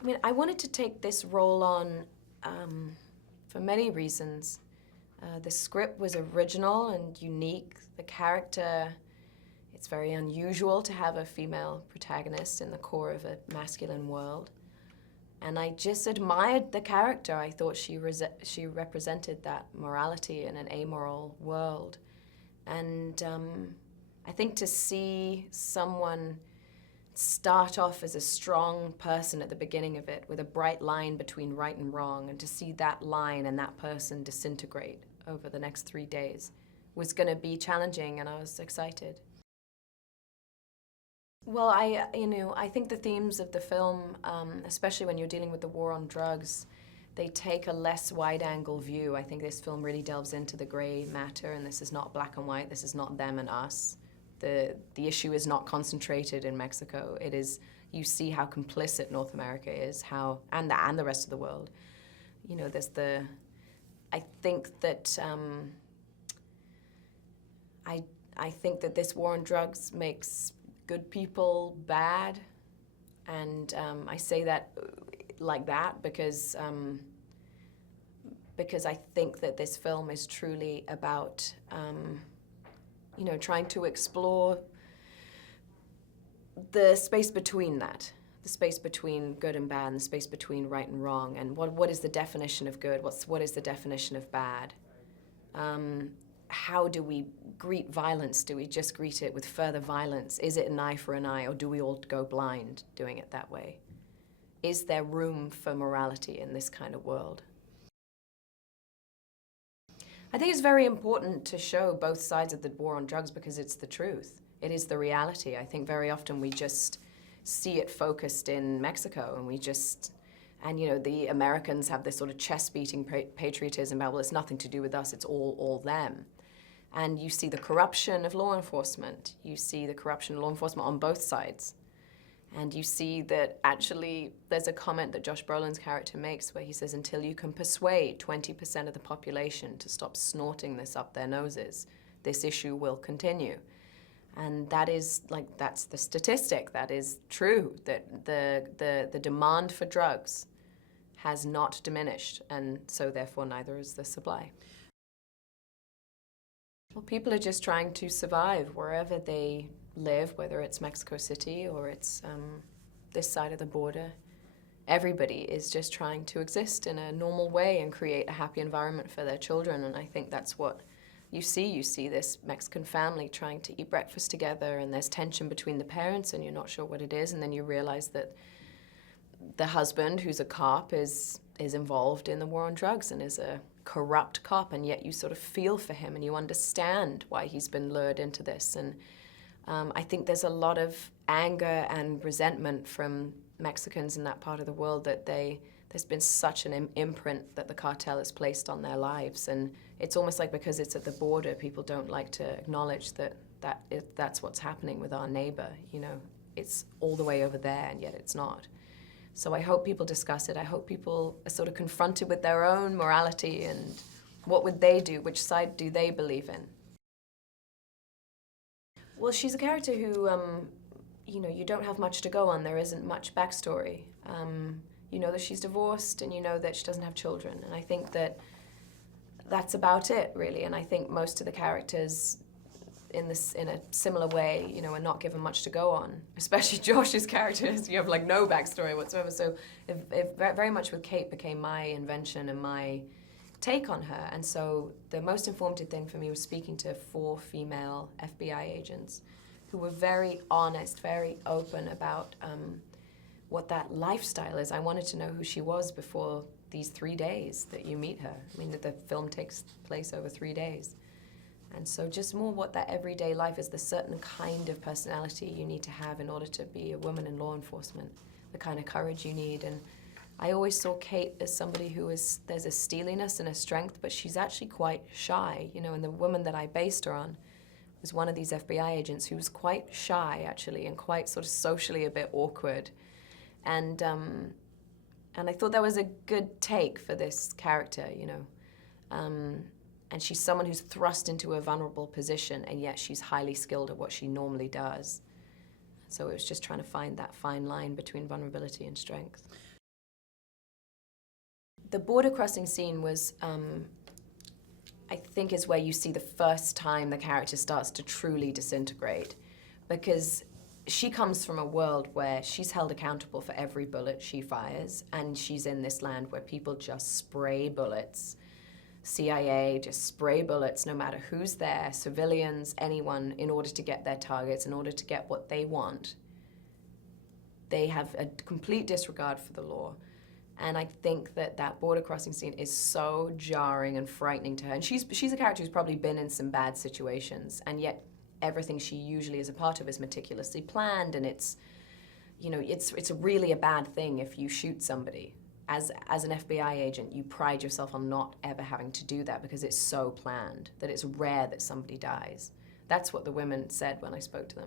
I mean, I wanted to take this role on for many reasons. The script was original and unique. The character, it's very unusual to have a female protagonist in the core of a masculine world. And I just admired the character. I thought she represented that morality in an amoral world. And I think to see someone start off as a strong person at the beginning of it with a bright line between right and wrong, and to see that line and that person disintegrate over the next 3 days was going to be challenging, and I was excited. Well, I think the themes of the film, especially when you're dealing with the war on drugs, they take a less wide-angle view. I think this film really delves into the gray matter, and this is not black and white. This is not them and us. The issue is not concentrated in Mexico. It is, you see how complicit North America is, and the rest of the world. You know, I think that I think that this war on drugs makes good people bad, and I say that like that because I think that this film is truly about you know, trying to explore the space between that, the space between good and bad, and the space between right and wrong, and what is the definition of good, what is the definition of bad. How do we greet violence? Do we just greet it with further violence? Is it an eye for an eye, or do we all go blind doing it that way? Is there room for morality in this kind of world? I think it's very important to show both sides of the war on drugs because it's the truth. It is the reality. I think very often we just see it focused in Mexico, and you know, the Americans have this sort of chest-beating patriotism about, well, it's nothing to do with us, it's all them. And you see the corruption of law enforcement. You see the corruption of law enforcement on both sides. And you see that actually there's a comment that Josh Brolin's character makes where he says, until you can persuade 20% of the population to stop snorting this up their noses, this issue will continue. And that is, like, that's the statistic. That is true, that the demand for drugs has not diminished, and so therefore neither is the supply. Well, people are just trying to survive wherever they live, whether it's Mexico City or it's this side of the border. Everybody is just trying to exist in a normal way and create a happy environment for their children, and I think that's what you see. You see this Mexican family trying to eat breakfast together, and there's tension between the parents, and you're not sure what it is, and then you realize that the husband, who's a cop, is involved in the war on drugs and is a corrupt cop, and yet you sort of feel for him and you understand why he's been lured into this. And I think there's a lot of anger and resentment from Mexicans in that part of the world that there's been such an imprint that the cartel has placed on their lives. And it's almost like because it's at the border, people don't like to acknowledge that's what's happening with our neighbor. You know, it's all the way over there, and yet it's not. So I hope people discuss it. I hope people are sort of confronted with their own morality and what would they do, which side do they believe in. Well, she's a character who, you know, you don't have much to go on. There isn't much backstory. You know that she's divorced, and you know that she doesn't have children. And I think that that's about it, really. And I think most of the characters in a similar way, you know, are not given much to go on. Especially Josh's characters, you have like no backstory whatsoever. So it very much with Kate became my invention and my take on her. And so the most informative thing for me was speaking to 4 female FBI agents who were very honest, very open about what that lifestyle is. I wanted to know who she was before these 3 days that you meet her. I mean, that the film takes place over 3 days. And so just more what that everyday life is, the certain kind of personality you need to have in order to be a woman in law enforcement, the kind of courage you need. And I always saw Kate as somebody who there's a steeliness and a strength, but she's actually quite shy, you know, and the woman that I based her on was one of these FBI agents who was quite shy, actually, and quite sort of socially a bit awkward. And I thought that was a good take for this character, you know. And she's someone who's thrust into a vulnerable position, and yet she's highly skilled at what she normally does. So it was just trying to find that fine line between vulnerability and strength. The border crossing scene was, I think, is where you see the first time the character starts to truly disintegrate, because she comes from a world where she's held accountable for every bullet she fires, and she's in this land where people just spray bullets. CIA just spray bullets no matter who's there, civilians, anyone, in order to get their targets, in order to get what they want. They have a complete disregard for the law. And I think that that border crossing scene is so jarring and frightening to her. And she's a character who's probably been in some bad situations, and yet everything she usually is a part of is meticulously planned, and it's really a bad thing if you shoot somebody. As an FBI agent, you pride yourself on not ever having to do that because it's so planned that it's rare that somebody dies. That's what the women said when I spoke to them.